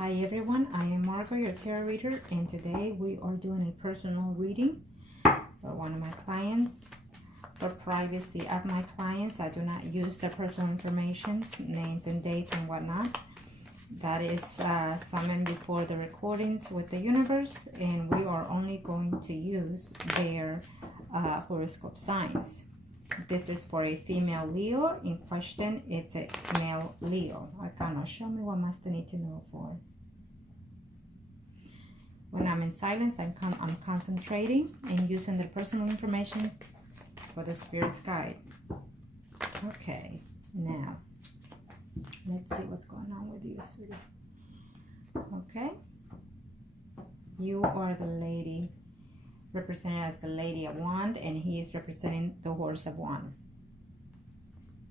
Hi everyone, I am Margo, your tarot reader, and today we are doing a personal reading for one of my clients. For privacy of my clients, I do not use their personal information, names and dates and whatnot. That is summoned before the recordings with the universe, and we are only going to use their horoscope signs. This is for a female Leo. In question, it's a male Leo. Arcana, show me what must I need to know for. When I'm in silence, I'm concentrating and using the personal information for the spirit's guide. Okay, now let's see what's going on with you, sweetie. Okay, you are the lady represented as the Lady of Wand, and he is representing the Horse of Wand.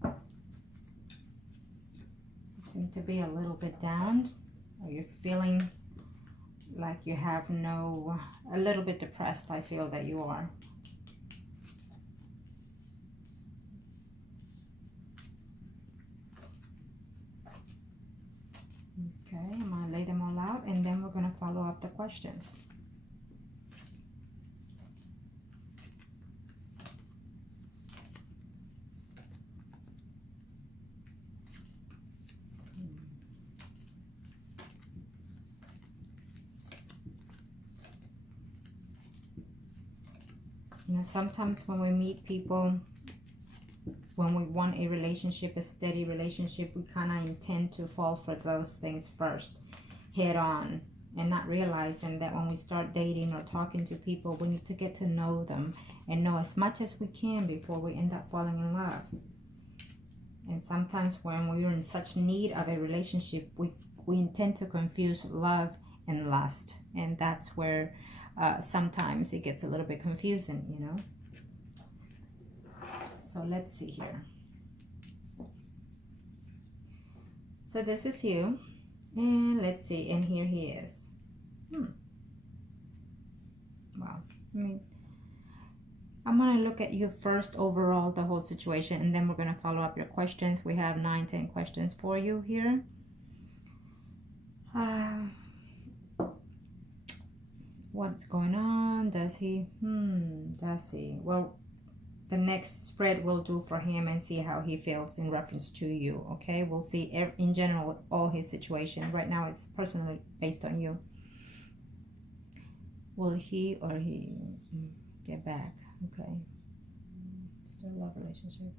You seem to be a little bit down, or you're feeling like you have a little bit depressed. I feel that you are. Okay, I'm going to lay them all out, and then we're going to follow up the questions. You know, sometimes when we meet people, when we want a relationship, a steady relationship, we kind of intend to fall for those things first, head on, and not realizing that when we start dating or talking to people, we need to get to know them and know as much as we can before we end up falling in love. And sometimes when we're in such need of a relationship, we intend to confuse love and lust, and that's where sometimes it gets a little bit confusing, you know. So let's see here. So this is you, and let's see, and here he is. Well, I'm going to look at you first overall, the whole situation, and then we're going to follow up your questions. We have 9-10 questions for you here. What's going on? Does he? Well, the next spread will do for him, and see how he feels in reference to you. Okay, we'll see in general all his situation. Right now it's personally based on you. Will he or he get back? Okay, still love relationship.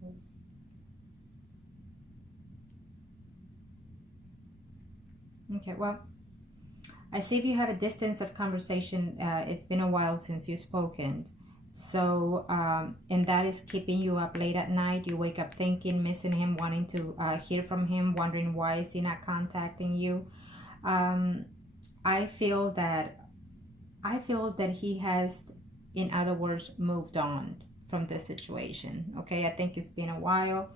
Okay, well, I see if you have a distance of conversation. It's been a while since you've spoken. So, and that is keeping you up late at night. You wake up thinking, missing him, wanting to hear from him, wondering why is he not contacting you. I feel that he has, in other words, moved on from this situation. Okay, I think it's been a while.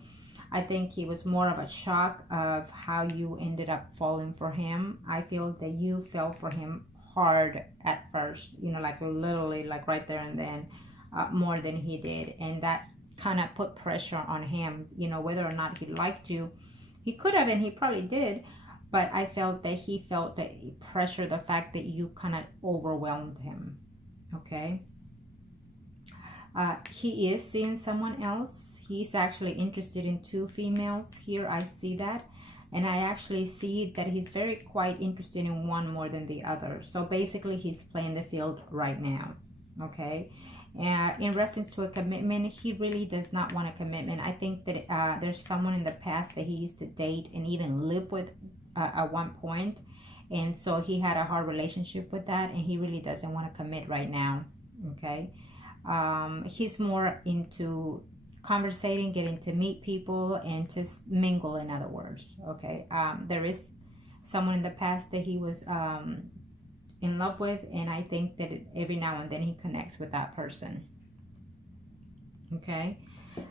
I think he was more of a shock of how you ended up falling for him. I feel that you fell for him hard at first, you know, like literally like right there and then, more than he did. And that kind of put pressure on him, you know, whether or not he liked you. He could have, and he probably did, but I felt that he felt that pressure, the fact that you kind of overwhelmed him. Okay. He is seeing someone else. He's actually interested in 2 females here. I see that. And I actually see that he's very quite interested in one more than the other. So basically he's playing the field right now. Okay. In reference to a commitment, he really does not want a commitment. I think that there's someone in the past that he used to date and even live with at one point. And so he had a hard relationship with that, and he really doesn't want to commit right now. Okay. He's more into conversating, getting to meet people, and just mingle, in other words. Okay. There is someone in the past that he was in love with, and I think that every now and then he connects with that person. Okay.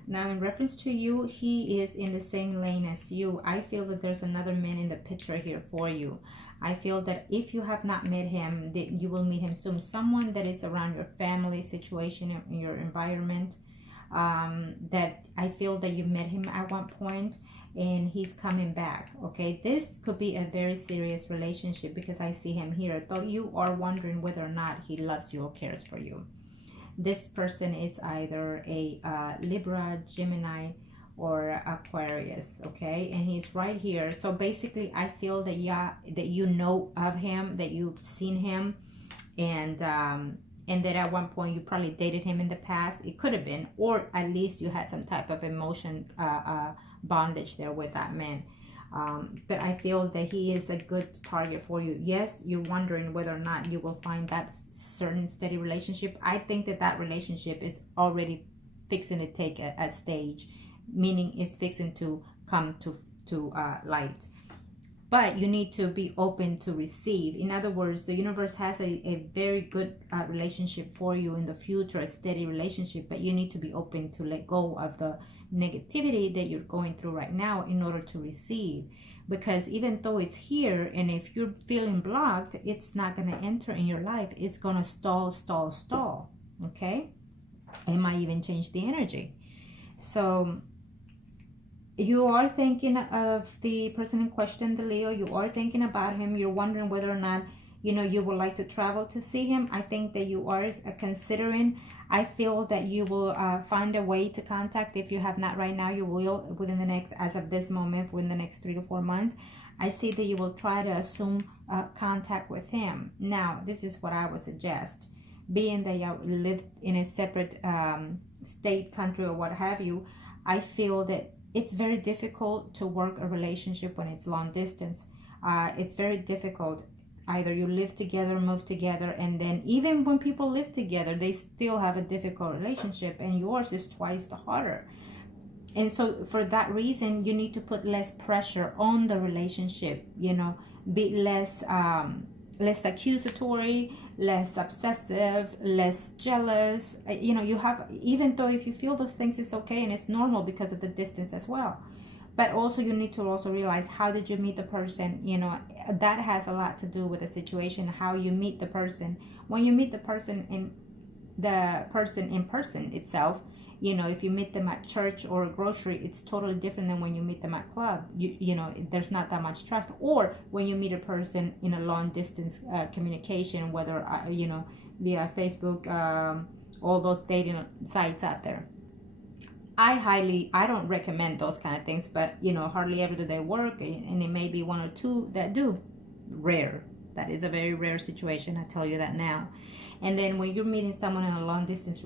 Now in reference to you, he is in the same lane as you. I feel that there's another man in the picture here for you. I feel that if you have not met him, that you will meet him soon. Someone that is around your family situation, in your environment. That I feel that you met him at one point, and he's coming back. Okay, this could be a very serious relationship because I see him here, though you are wondering whether or not he loves you or cares for you. This person is either a Libra, Gemini, or Aquarius. Okay, and he's right here. So basically I feel that, yeah, that you know of him, that you've seen him, and that at one point you probably dated him in the past. It could have been, or at least you had some type of emotion bondage there with that man. But I feel that he is a good target for you. Yes, you're wondering whether or not you will find that certain steady relationship. I think that that relationship is already fixing to take a stage, meaning it's fixing to come to light. But you need to be open to receive. In other words, the universe has a very good relationship for you in the future, a steady relationship, but you need to be open to let go of the negativity that you're going through right now in order to receive. Because even though it's here, and if you're feeling blocked, it's not going to enter in your life. It's going to stall. Okay? It might even change the energy. So you are thinking of the person in question, the Leo. You are thinking about him. You're wondering whether or not, you would like to travel to see him. I think that you are considering. I feel that you will find a way to contact. If you have not right now, you will within the next, as of this moment, within the next 3 to 4 months. I see that you will try to assume contact with him. Now, this is what I would suggest. Being that you live in a separate state, country, or what have you, I feel that it's very difficult to work a relationship when it's long distance. It's very difficult. Either you live together, move together, and then even when people live together, they still have a difficult relationship, and yours is twice the harder. And so for that reason, you need to put less pressure on the relationship, be less accusatory, less obsessive, less jealous. You have, even though if you feel those things, it's okay and it's normal because of the distance as well. But also you need to also realize, how did you meet the person? That has a lot to do with the situation, how you meet the person. When you meet the person in person itself, if you meet them at church or a grocery, it's totally different than when you meet them at club. There's not that much trust. Or when you meet a person in a long distance communication, whether via Facebook, all those dating sites out there. I don't recommend those kind of things, but hardly ever do they work, and it may be one or two that do. Rare. That is a very rare situation, I tell you that now. And then when you're meeting someone in a long distance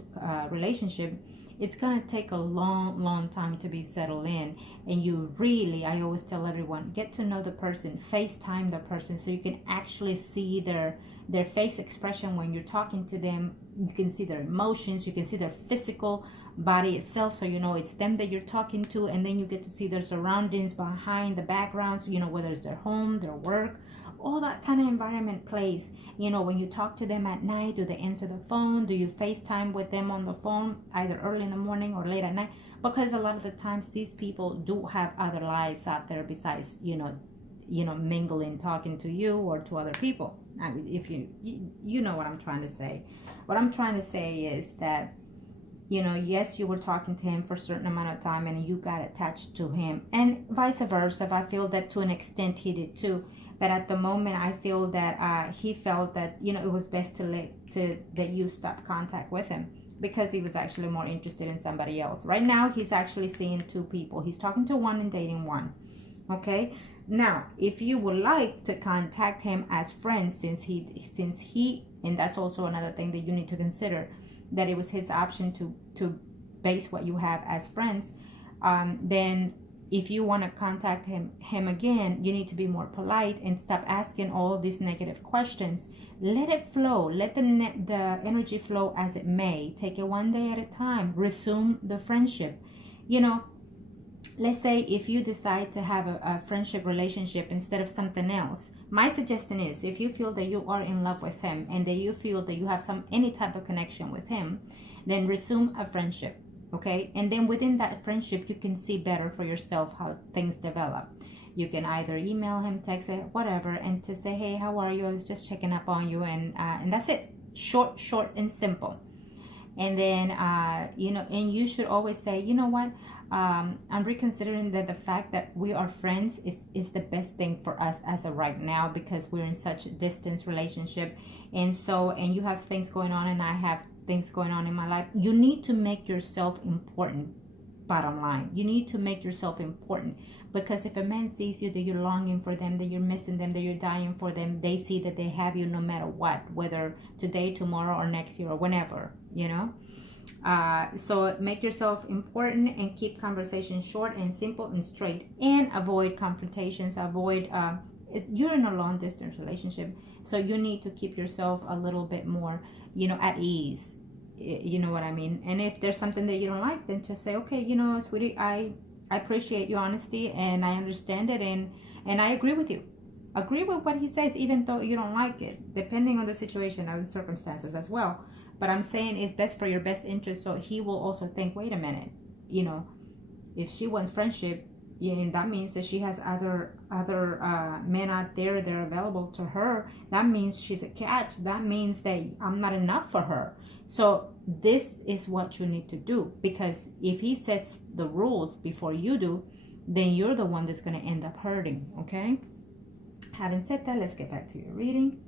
relationship, it's going to take a long time to be settled in. And you really, I always tell everyone, get to know the person, FaceTime the person, so you can actually see their face expression when you're talking to them. You can see their emotions, you can see their physical body itself, so it's them that you're talking to. And then you get to see their surroundings behind the backgrounds, whether it's their home, their work, all that kind of environment plays. When you talk to them at night, do they answer the phone? Do you FaceTime with them on the phone, either early in the morning or late at night? Because a lot of the times these people do have other lives out there besides mingling, talking to you or to other people. I mean, if you know what I'm trying to say. What I'm trying to say is that yes, you were talking to him for a certain amount of time and you got attached to him, and vice versa. I feel that to an extent he did too. But at the moment, I feel that he felt that it was best that you stop contact with him, because he was actually more interested in somebody else. Right now, he's actually seeing 2 people. He's talking to one and dating one. Okay. Now, if you would like to contact him as friends, since he, and that's also another thing that you need to consider, that it was his option to base what you have as friends, then if you want to contact him again, you need to be more polite and stop asking all these negative questions. Let it flow. Let the energy flow as it may. Take it one day at a time. Resume the friendship. Let's say if you decide to have a friendship relationship instead of something else, my suggestion is, if you feel that you are in love with him and that you feel that you have any type of connection with him, then resume a friendship. Okay, and then within that friendship, you can see better for yourself how things develop. You can either email him, text it, whatever, and to say, hey, how are you? I was just checking up on you, and that's it. Short and simple. And then and you should always say, you know what, I'm reconsidering that the fact that we are friends is the best thing for us as of right now, because we're in such a distance relationship. And you have things going on and I have things going on in my life. You need to make yourself important. Bottom line, you need to make yourself important, because if a man sees you, that you're longing for them, that you're missing them, that you're dying for them, they see that they have you no matter what, whether today, tomorrow, or next year, or whenever, so make yourself important and keep conversations short and simple and straight, and avoid confrontations. You're in a long distance relationship, so you need to keep yourself a little bit more at ease. You know what I mean? And if there's something that you don't like, then just say, okay, sweetie, I appreciate your honesty and I understand it, and I agree with you. Agree with what he says, even though you don't like it, depending on the situation and circumstances as well. But I'm saying it's best for your best interest, so he will also think, wait a minute, if she wants friendship, that means that she has other men out there that are available to her. That means she's a catch. That means that I'm not enough for her. So this is what you need to do, because if he sets the rules before you do, then you're the one that's going to end up hurting. Okay, having said that, let's get back to your reading.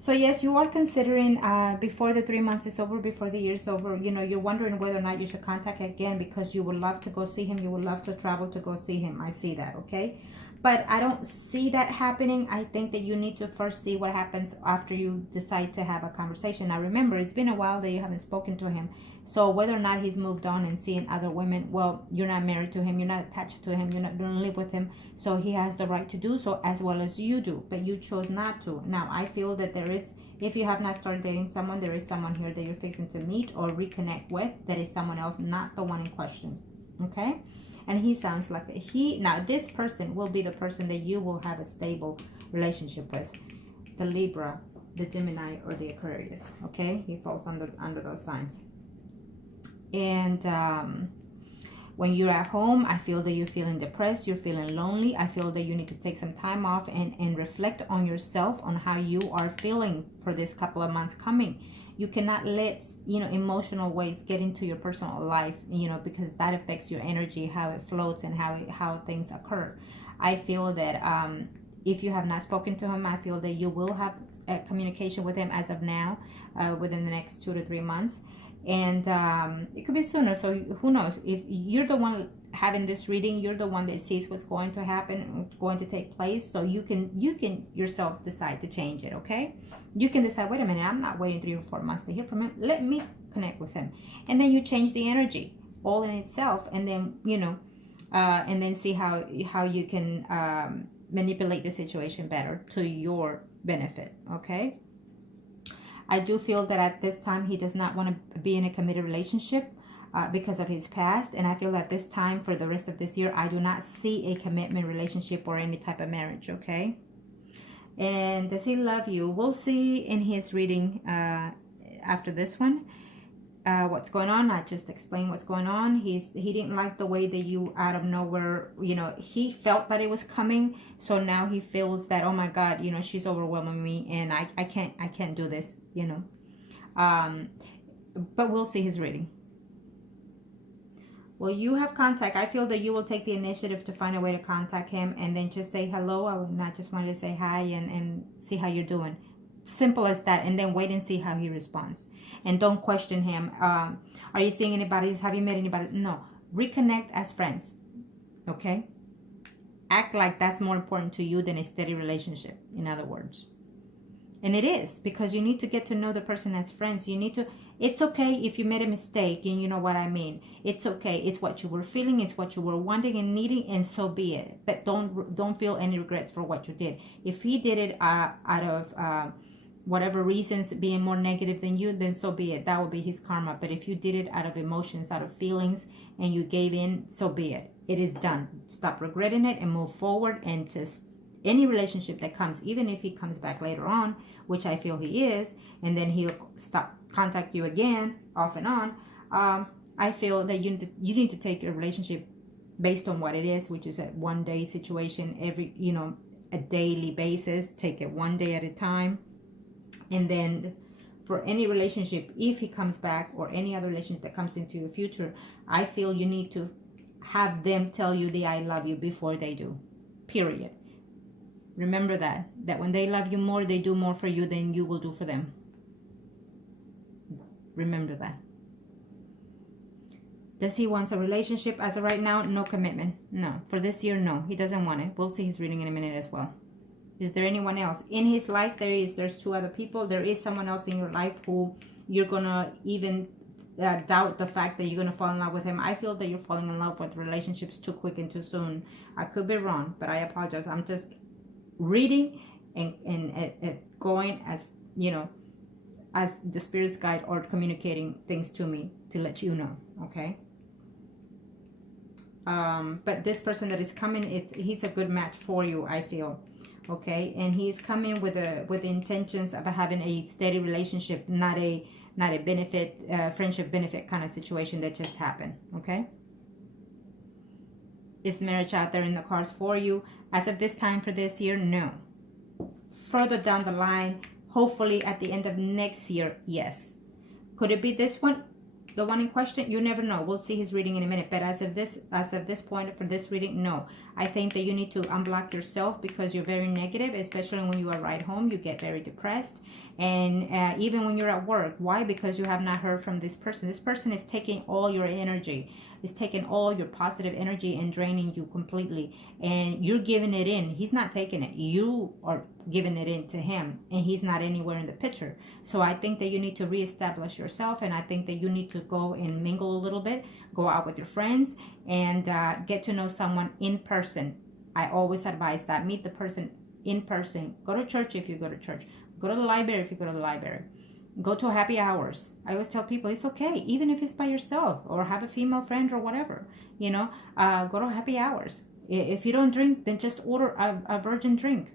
So yes, you are considering before the 3 months is over, before the year is over, you're wondering whether or not you should contact again, because you would love to go see him. You would love to travel to go see him. I see that, okay? But I don't see that happening. I think that you need to first see what happens after you decide to have a conversation. Now remember, it's been a while that you haven't spoken to him. So whether or not he's moved on and seeing other women, well, you're not married to him, you're not attached to him, you're not going to live with him. So he has the right to do so, as well as you do. But you chose not to. Now I feel that if you have not started dating someone, there is someone here that you're fixing to meet or reconnect with that is someone else, not the one in question. Okay? And he sounds like now this person will be the person that you will have a stable relationship with. The Libra, the Gemini, or the Aquarius. Okay? He falls under those signs. And when you're at home, I feel that you're feeling depressed, you're feeling lonely. I feel that you need to take some time off and reflect on yourself, on how you are feeling for this couple of months coming. You cannot let emotional weights get into your personal life, because that affects your energy, how it floats, and how things occur. I feel that if you have not spoken to him, I feel that you will have communication with him as of now, within the next 2 to 3 months. And it could be sooner, so who knows? If you're the one having this reading, you're the one that sees what's going to happen, going to take place, so you can yourself decide to change it. Okay, you can decide, wait a minute, I'm not waiting 3 or 4 months to hear from him, let me connect with him. And then you change the energy all in itself, and then and then see how you can manipulate the situation better to your benefit. Okay, I do feel that at this time he does not want to be in a committed relationship because of his past. And I feel that this time, for the rest of this year, I do not see a commitment relationship or any type of marriage, okay? And does he love you? We'll see in his reading after this one what's going on. I just explained what's going on. He didn't like the way that you out of nowhere, he felt that it was coming. So now he feels that, oh my God, she's overwhelming me and I can't do this, but we'll see his reading. Well, you have contact. I feel that you will take the initiative to find a way to contact him and then just say hello. I would not just want to say hi and see how you're doing. Simple as that. And then wait and see how he responds. And don't question him. Are you seeing anybody? Have you met anybody? No. Reconnect as friends. Okay? Act like that's more important to you than a steady relationship, in other words. And it is, because you need to get to know the person as friends. It's okay if you made a mistake, and you know what I mean. It's okay. It's what you were feeling. It's what you were wanting and needing, and so be it. But don't feel any regrets for what you did. If he did it out of whatever reasons, being more negative than you, then so be it. That will be his karma. But if you did it out of emotions, out of feelings, and you gave in, so be it. It is done. Stop regretting it and move forward. And just any relationship that comes, even if he comes back later on, which I feel he is, and then he'll contact you again off and on, I feel that you need to take your relationship based on what it is, which is a one-day situation, a daily basis. Take it one day at a time. And then for any relationship, if he comes back, or any other relationship that comes into your future, I feel you need to have them tell you the I love you before they do. Period. Remember that when they love you more, they do more for you than you will do for them. Remember that. Does he want a relationship as of right now? No commitment. No. For this year, no. He doesn't want it. We'll see his reading in a minute as well. Is there anyone else? In his life, there's 2 other people. There is someone else in your life who you're going to even doubt the fact that you're going to fall in love with him. I feel that you're falling in love with relationships too quick and too soon. I could be wrong, but I apologize. I'm just reading and going as, you know, as the Spirit's guide or communicating things to me to let you know, okay? But this person that is coming, he's a good match for you, I feel, okay? And he's coming with intentions of having a steady relationship, not a benefit, friendship benefit kind of situation that just happened, okay? Is marriage out there in the cards for you? As of this time for this year, no. Further down the line, hopefully at the end of next year, yes. Could it be this one? The one in question? You never know. We'll see his reading in a minute. But as of this point for this reading, no. I think that you need to unblock yourself because you're very negative, especially when you arrive home. You get very depressed. And even when you're at work. Why? Because you have not heard from this person. This person is taking all your energy. Is taking all your positive energy and draining you completely. And you're giving it in. He's not taking it. You are giving it in to him. And he's not anywhere in the picture. So I think that you need to reestablish yourself. And I think that you need to go and mingle a little bit. Go out with your friends. And get to know someone in person. I always advise that. Meet the person in person. Go to church if you go to church. Go to the library if you go to the library. Go to happy hours. I always tell people it's okay, even if it's by yourself or have a female friend or whatever, you know, go to happy hours. If you don't drink, then just order a virgin drink.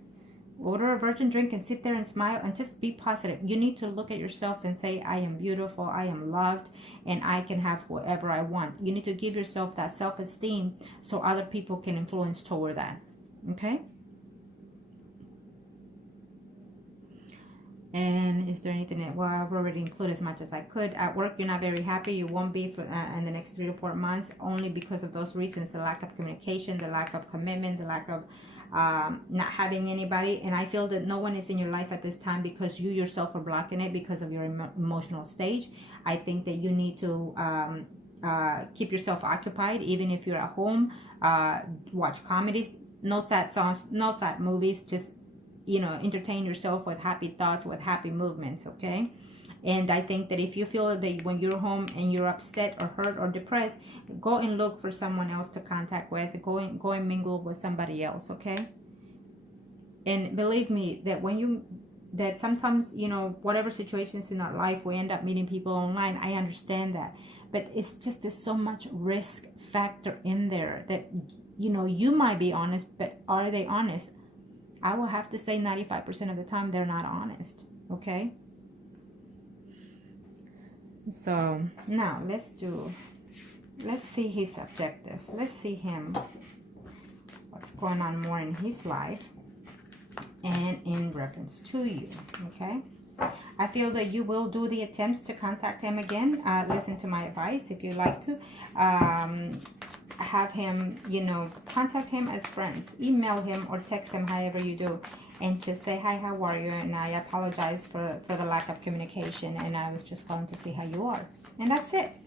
Order a virgin drink and sit there and smile and just be positive. You need to look at yourself and say, I am beautiful, I am loved, and I can have whatever I want. You need to give yourself that self-esteem so other people can influence toward that. Okay? And is there anything that, well, I've already included as much as I could. At work, you're not very happy. You won't be for in the next 3 to 4 months, only because of those reasons: the lack of communication, the lack of commitment, the lack of not having anybody. And I feel that no one is in your life at this time because you yourself are blocking it because of your emotional stage. I think that you need to keep yourself occupied, even if you're at home. Watch comedies. No sad songs, no sad movies. Just, you know, entertain yourself with happy thoughts, with happy movements, okay? And I think that if you feel that when you're home and you're upset or hurt or depressed, go and look for someone else to contact with. Go and mingle with somebody else, okay? And believe me, that sometimes, you know, whatever situations in our life, we end up meeting people online. I understand that. But it's just there's so much risk factor in there that, you know, you might be honest, but are they honest? I will have to say 95% of the time they're not honest, okay? So now let's see his objectives. Let's see him, what's going on more in his life and in reference to you, okay? I feel that you will do the attempts to contact him again. Listen to my advice if you'd like to. Have him, you know, contact him as friends. Email him or text him, however you do. And just say, hi, how are you? And I apologize for the lack of communication. And I was just calling to see how you are. And that's it.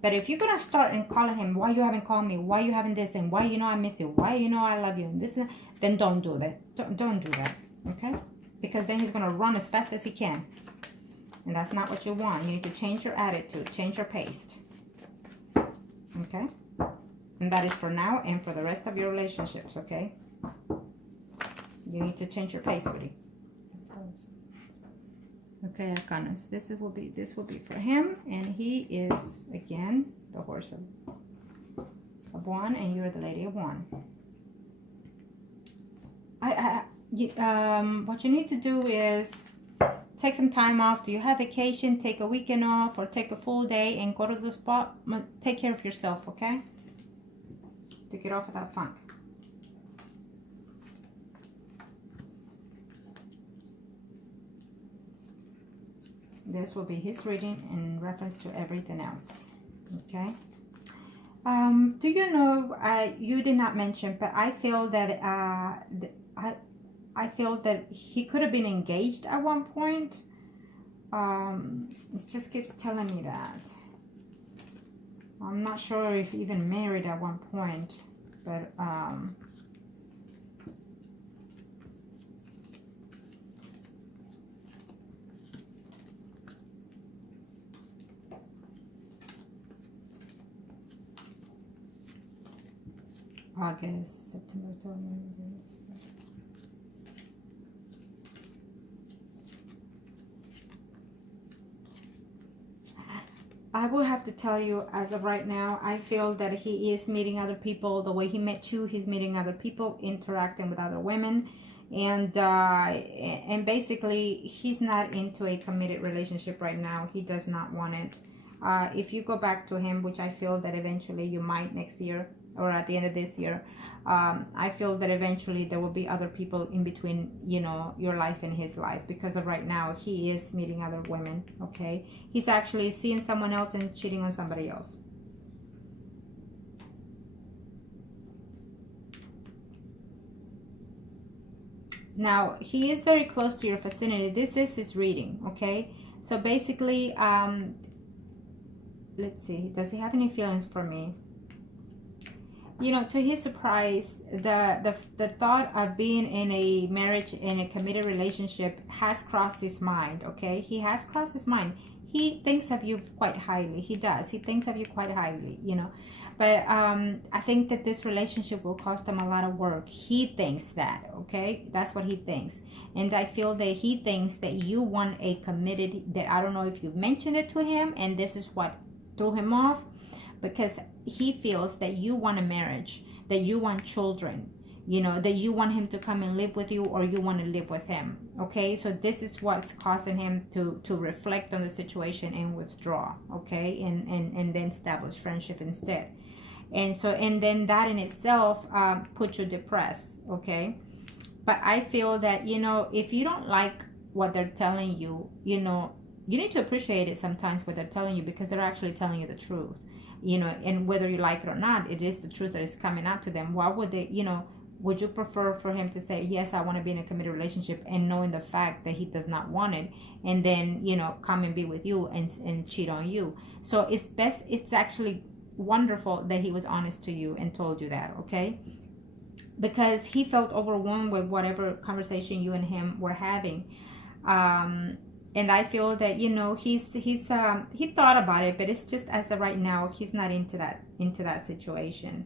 But if you're going to start and calling him, why you haven't called me? Why you haven't this? And why you know I miss you? Why you know I love you? And this, and then don't do that. Don't do that. Okay? Because then he's going to run as fast as he can. And that's not what you want. You need to change your attitude. Change your pace. Okay? And that is for now and for the rest of your relationships, okay? You need to change your pace, sweetie. Okay, Arcanas. This will be for him, and he is again the horse of one, and you're the lady of one. What you need to do is take some time off. Do you have vacation? Take a weekend off, or take a full day and go to the spa. Take care of yourself, okay? To get off of that funk. This will be his reading in reference to everything else. Okay. Do you know, you did not mention, but I feel that I feel that he could have been engaged at one point. It just keeps telling me that. I'm not sure if even married at one point, but August, September, October. I would have to tell you, as of right now, I feel that he is meeting other people. The way he met you, he's meeting other people, interacting with other women, and basically, he's not into a committed relationship right now. He does not want it. If you go back to him, which I feel that eventually you might next year or at the end of this year, I feel that eventually there will be other people in between, you know, your life and his life, because of right now he is meeting other women. Okay, he's actually seeing someone else and cheating on somebody else. Now he is very close to your vicinity. This is his reading. Okay, so basically, let's see, does he have any feelings for me? You know, to his surprise, the thought of being in a marriage, in a committed relationship, has crossed his mind. Okay, he has crossed his mind. He thinks of you quite highly. He does. He thinks of you quite highly, you know. But I think that this relationship will cost him a lot of work. He thinks that, okay? That's what he thinks. And I feel that he thinks that you want a committed, that I don't know if you've mentioned it to him, and this is what threw him off, because he feels that you want a marriage, that you want children, you know, that you want him to come and live with you, or you want to live with him. Okay, so this is what's causing him to reflect on the situation and withdraw. Okay, and then establish friendship instead. And so, and then that in itself puts you depressed. Okay, but I feel that, you know, if you don't like what they're telling you, you know, you need to appreciate it sometimes what they're telling you, because they're actually telling you the truth. You know, and whether you like it or not, it is the truth that is coming out to them. Why would they, you know, would you prefer for him to say, yes, I want to be in a committed relationship, and knowing the fact that he does not want it, and then, you know, come and be with you and cheat on you? So it's best, it's actually wonderful that he was honest to you and told you that. Okay, because he felt overwhelmed with whatever conversation you and him were having. And I feel that, you know, he thought about it, but it's just, as of right now, he's not into that situation.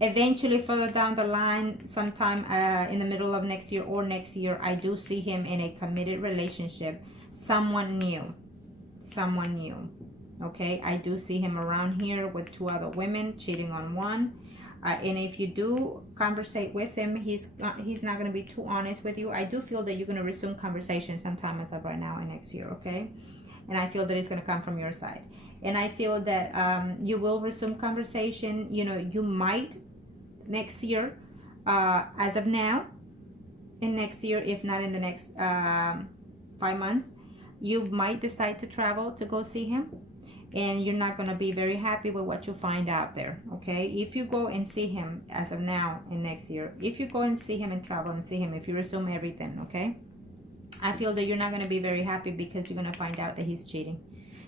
Eventually, further down the line, sometime in the middle of next year or next year, I do see him in a committed relationship. Someone new. Okay, I do see him around here with 2 other women, cheating on one. And if you do conversate with him, he's not going to be too honest with you. I do feel that you're going to resume conversation sometime as of right now and next year. Okay, and I feel that it's going to come from your side. And I feel that you will resume conversation. You know, you might next year, as of now, in next year, if not in the next 5 months, you might decide to travel to go see him. And you're not going to be very happy with what you find out there. Okay, if you go and see him as of now and next year, if you go and see him and travel and see him, if you resume everything, okay, I feel that you're not going to be very happy, because you're going to find out that he's cheating,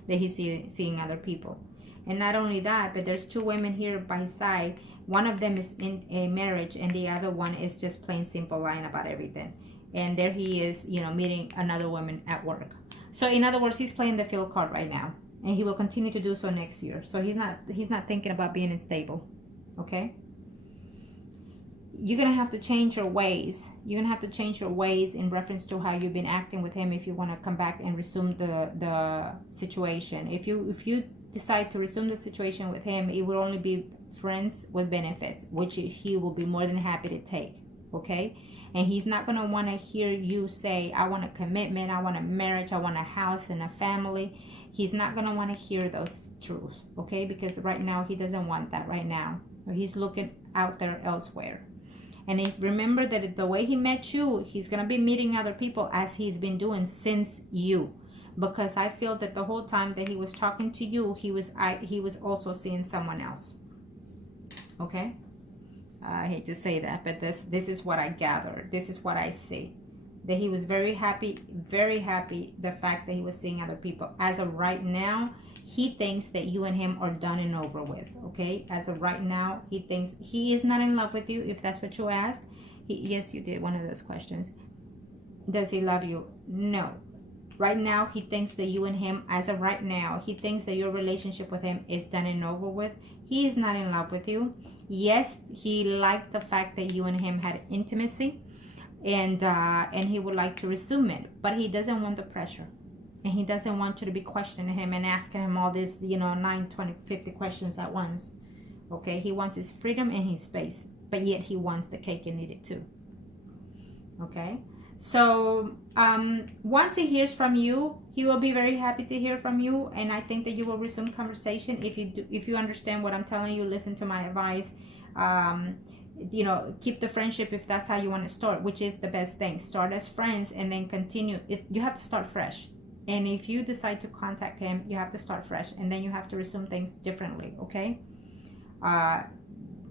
that he's seeing other people. And not only that, but there's 2 women here by his side. One of them is in a marriage, and the other one is just plain simple lying about everything. And there he is, you know, meeting another woman at work. So in other words, he's playing the field card right now, and he will continue to do so next year. So he's not thinking about being unstable. Okay, you're gonna have to change your ways. You're gonna have to change your ways in reference to how you've been acting with him, if you want to come back and resume the situation. If you decide to resume the situation with him, it will only be friends with benefits, which he will be more than happy to take. Okay, and he's not going to want to hear you say, I want a commitment, I want a marriage, I want a house and a family. He's not going to want to hear those truths. Okay, because right now he doesn't want that right now. He's looking out there elsewhere. And if remember that the way he met you, he's going to be meeting other people, as he's been doing since you. because I feel that the whole time that he was talking to you, he was also seeing someone else. Okay, I hate to say that, but this is what I gather. This is what I see. That he was very happy, the fact that he was seeing other people. As of right now, he thinks that you and him are done and over with. Okay, as of right now, he thinks he is not in love with you, if that's what you asked. Yes, you did one of those questions. Does he love you? No. Right now, he thinks that you and him, as of right now, he thinks that your relationship with him is done and over with. He is not in love with you. Yes, he liked the fact that you and him had intimacy, and he would like to resume it, but he doesn't want the pressure, and he doesn't want you to be questioning him and asking him all this, 9, 20, 50 questions at once. Okay, he wants his freedom and his space, but yet he wants the cake and eat it too. Okay, so once he hears from you, he will be very happy to hear from you, and I think that you will resume conversation. If you understand what I'm telling you, listen to my advice. Keep the friendship if that's how you want to start, which is the best thing. Start as friends and then continue. You have to start fresh. And if you decide to contact him, you have to start fresh, and then you have to resume things differently. Okay,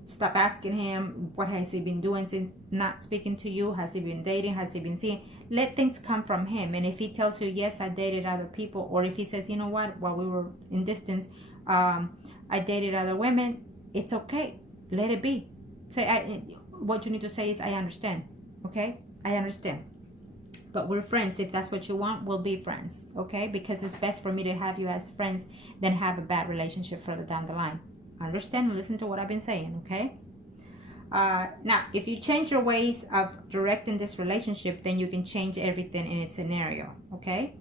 stop asking him what has he been doing since not speaking to you. Has he been dating? Has he been seeing? Let things come from him. And if he tells you, yes, I dated other people, or if he says, you know what, while we were in distance, I dated other women, it's okay. Let it be. What you need to say is, I understand. Okay, I understand, but we're friends. If that's what you want, we'll be friends. Okay, because it's best for me to have you as friends than have a bad relationship further down the line. Understand? Listen to what I've been saying. Okay, now if you change your ways of directing this relationship, then you can change everything in its scenario. Okay,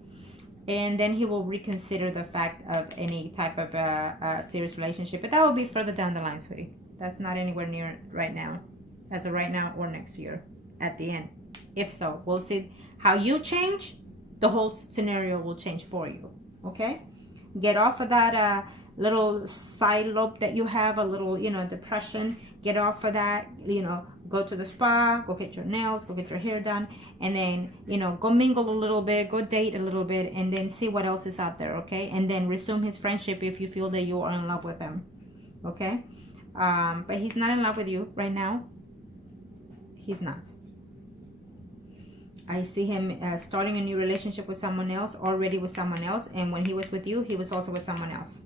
and then he will reconsider the fact of any type of serious relationship, but that will be further down the line, sweetie. That's not anywhere near right now. As of right now or next year at the end. If so, we'll see how you change. The whole scenario will change for you. Okay? Get off of that little side lobe that you have, a little, depression. Get off of that. Go to the spa, go get your nails, go get your hair done, and then, go mingle a little bit, go date a little bit, and then see what else is out there. Okay? And then resume his friendship if you feel that you are in love with him. Okay? But he's not in love with you right now. He's not. I see him starting a new relationship with someone else, already with someone else. And when he was with you, he was also with someone else.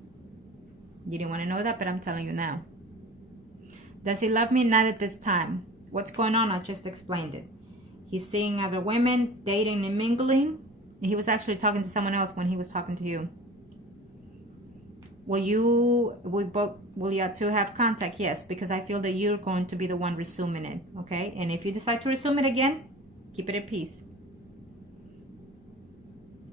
You didn't want to know that, but I'm telling you now. Does he love me? Not at this time. What's going on? I just explained it. He's seeing other women, dating and mingling. He was actually talking to someone else when he was talking to you. Will you two have contact? Yes, because I feel that you're going to be the one resuming it. Okay, and if you decide to resume it again, keep it at peace.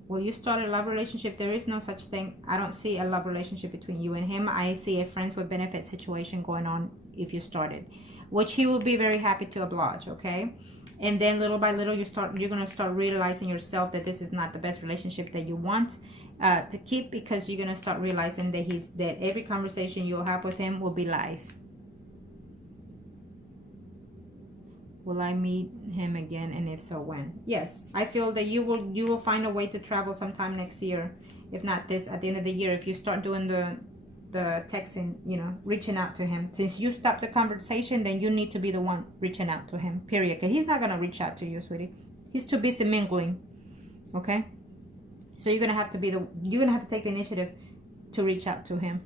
Will you start a love relationship? There is no such thing. I don't see a love relationship between you and him. I see a friends with benefit situation going on if you started, which he will be very happy to oblige. Okay, and then little by little you're going to start realizing yourself that this is not the best relationship that you want to keep, because you're going to start realizing that every conversation you'll have with him will be lies. Will I meet him again, and if so, when? Yes, I feel that you will find a way to travel sometime next year, if not this, at the end of the year, if you start doing the texting, reaching out to him. Since you stopped the conversation, then you need to be the one reaching out to him, period, because he's not going to reach out to you, sweetie. He's too busy mingling. Okay, so you're gonna have to take the initiative to reach out to him.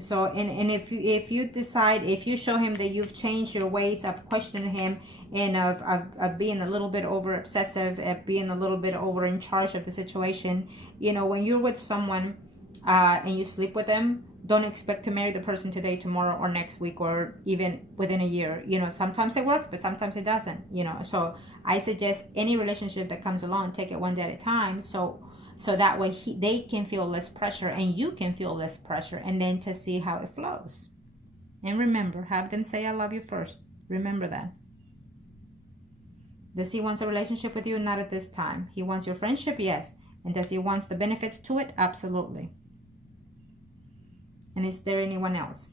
So, and if you decide, if you show him that you've changed your ways of questioning him, and of being a little bit over obsessive, of being a little bit over in charge of the situation, when you're with someone and you sleep with them, don't expect to marry the person today, tomorrow, or next week, or even within a year. Sometimes it works, but sometimes it doesn't. So I suggest any relationship that comes along, take it one day at a time, so that way they can feel less pressure and you can feel less pressure, and then to see how it flows. And remember, have them say I love you first. Remember that. Does he want a relationship with you? Not at this time. He wants your friendship? Yes. And does he want the benefits to it? Absolutely. And is there anyone else?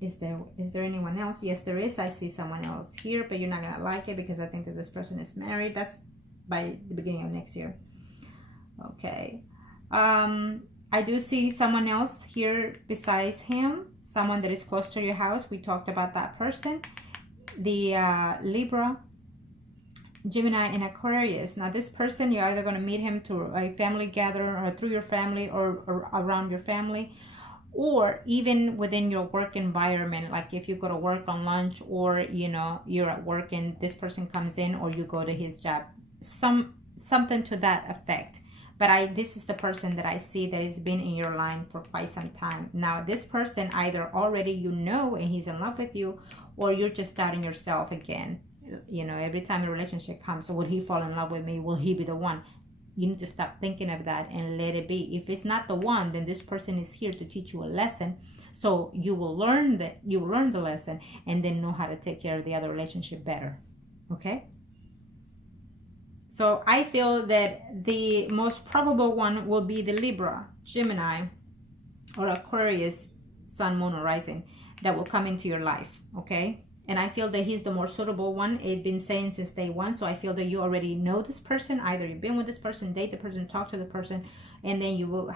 Is there anyone else? Yes, there is. I see someone else here, but you're not going to like it because I think that this person is married. That's by the beginning of next year. Okay. I do see someone else here besides him. Someone that is close to your house. We talked about that person. The Libra, Gemini, and Aquarius. Now, this person, you're either going to meet him through a family gathering or through your family or around your family, or even within your work environment. Like if you go to work on lunch, or you know, you're at work and this person comes in, or you go to his job, something to that effect. But this is the person that I see that has been in your line for quite some time. Now, this person, either already you know and he's in love with you, or you're just doubting yourself again. You know, every time a relationship comes, will he fall in love with me? Will he be the one? You need to stop thinking of that and let it be. If it's not the one, then this person is here to teach you a lesson. So you will learn that, you will learn the lesson, and then know how to take care of the other relationship better. Okay? So I feel that the most probable one will be the Libra, Gemini, or Aquarius, Sun, Moon, or Rising, that will come into your life. Okay? And I feel that he's the more suitable one. It's been saying since day one. So I feel that you already know this person. Either you've been with this person, date the person, talk to the person, and then you will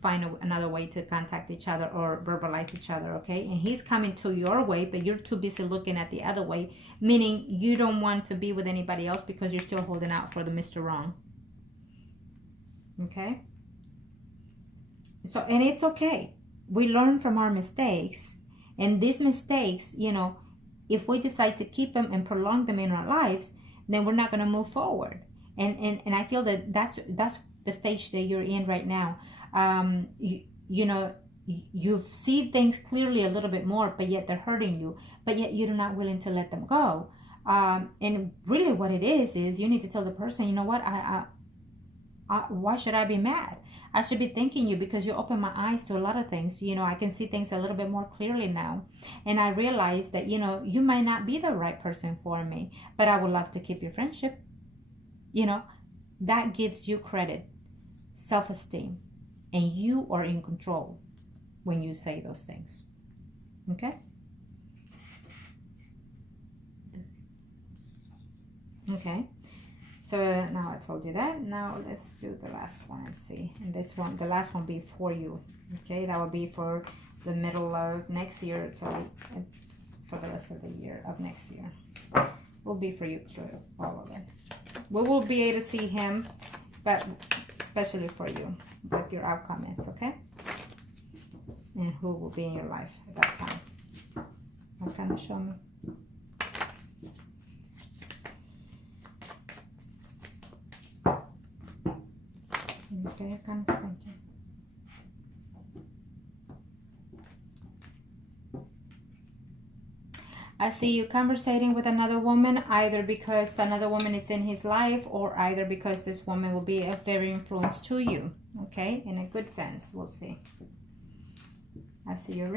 find another way to contact each other or verbalize each other, okay? And he's coming to your way, but you're too busy looking at the other way, meaning you don't want to be with anybody else because you're still holding out for the Mr. Wrong. Okay? So, and it's okay. We learn from our mistakes. And these mistakes, you know, if we decide to keep them and prolong them in our lives, then we're not going to move forward. And I feel that that's the stage that you're in right now. You know, you've seen things clearly a little bit more, but yet they're hurting you. But yet you're not willing to let them go. And really what it is you need to tell the person, you know what, why should I be mad? I should be thanking you because you opened my eyes to a lot of things. You know, I can see things a little bit more clearly now. And I realize that, you know, you might not be the right person for me, but I would love to keep your friendship. You know, that gives you credit, self-esteem, and you are in control when you say those things. Okay? Okay. So now I told you that. Now let's do the last one and see. And this one, the last one, be for you. Okay, that will be for the middle of next year, so for the rest of the year of next year. Will be for you through all of it. We will be able to see him, but especially for you, what your outcome is. Okay, and who will be in your life at that time. Okay, now show me. Okay, kind of thinking. I see you conversating with another woman, either because another woman is in his life, or either because this woman will be a very influence to you. Okay, in a good sense, we'll see. I see your ring.